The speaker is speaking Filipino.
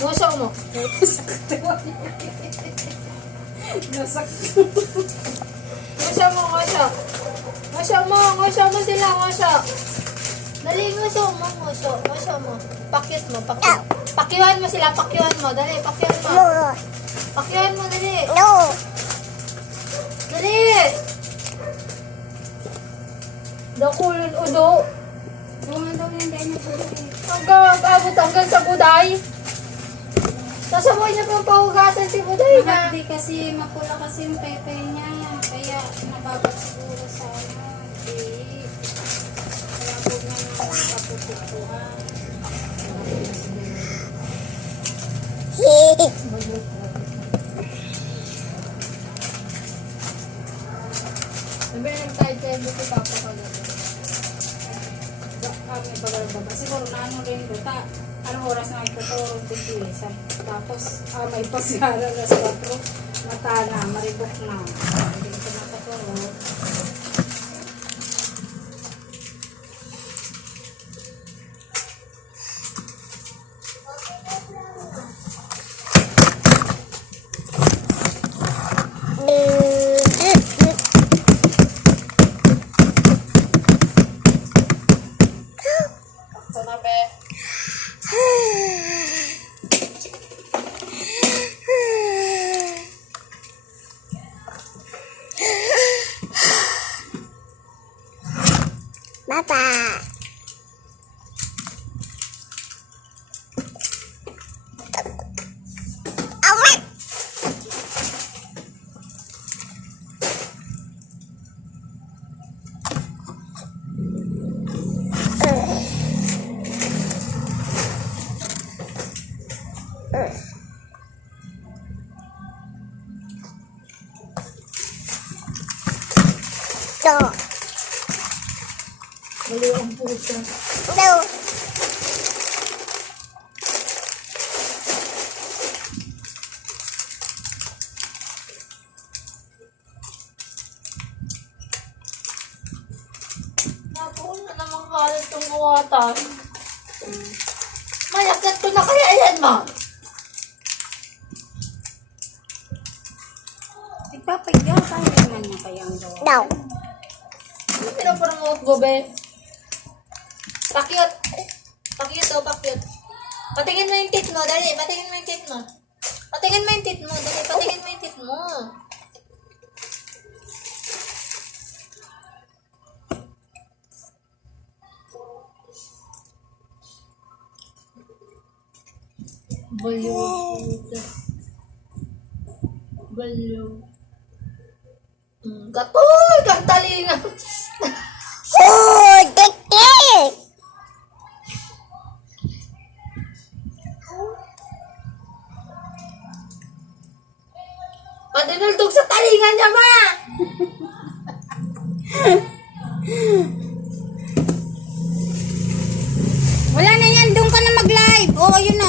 Nguso mo. Nasakto. Nguso mo, nguso. Nguso mo sila, nguso. Dali, nguso mo, nguso. Nguso mo. Pakyut mo, pakyut. Pakyuhan mo sila, pakyuhan mo. Dali, pakyuhan mo. Pakyuhan mo, dali. Dali! Dakulun udo. Hanggang sa buday. Sasabuhay niya pang pahugasan si buday na. Hindi kasi mapula kasi yung pepe niya. Kaya nababat siguro sa ano. Hindi. Kaya po na napaputukuhan. Sabi ng tayo buti papa kagabi. Kami bagal-bagal. Siguro na ano rin doon. Anong oras na nagtuturo tigilisan. Tapos may pasyara na sa 4. Mata na, maribok na. Hindi ko nakaturo. Ito na be. Papa. No. Mali ang pusa. No. Napuon na naman kalat itong buwatan. Mayagat ko na kaya yan, ma. Ipapagyan tayo naman niya kayang gawa. No. Ano pinapromote go, be? Pakyut. Pakyut, oh, pakyut. Patingin mo yung tit mo, dali. Patingin mo yung tit mo. Patingin mo yung tit mo, dali. Patingin mo yung tit mo. Baliw. Baliw. Gatoy! Kagtalingan! Oh, dik-dik. Padinultog sa talingan niya, ma! Wala na yan, doon ka na mag-live. Oo, yun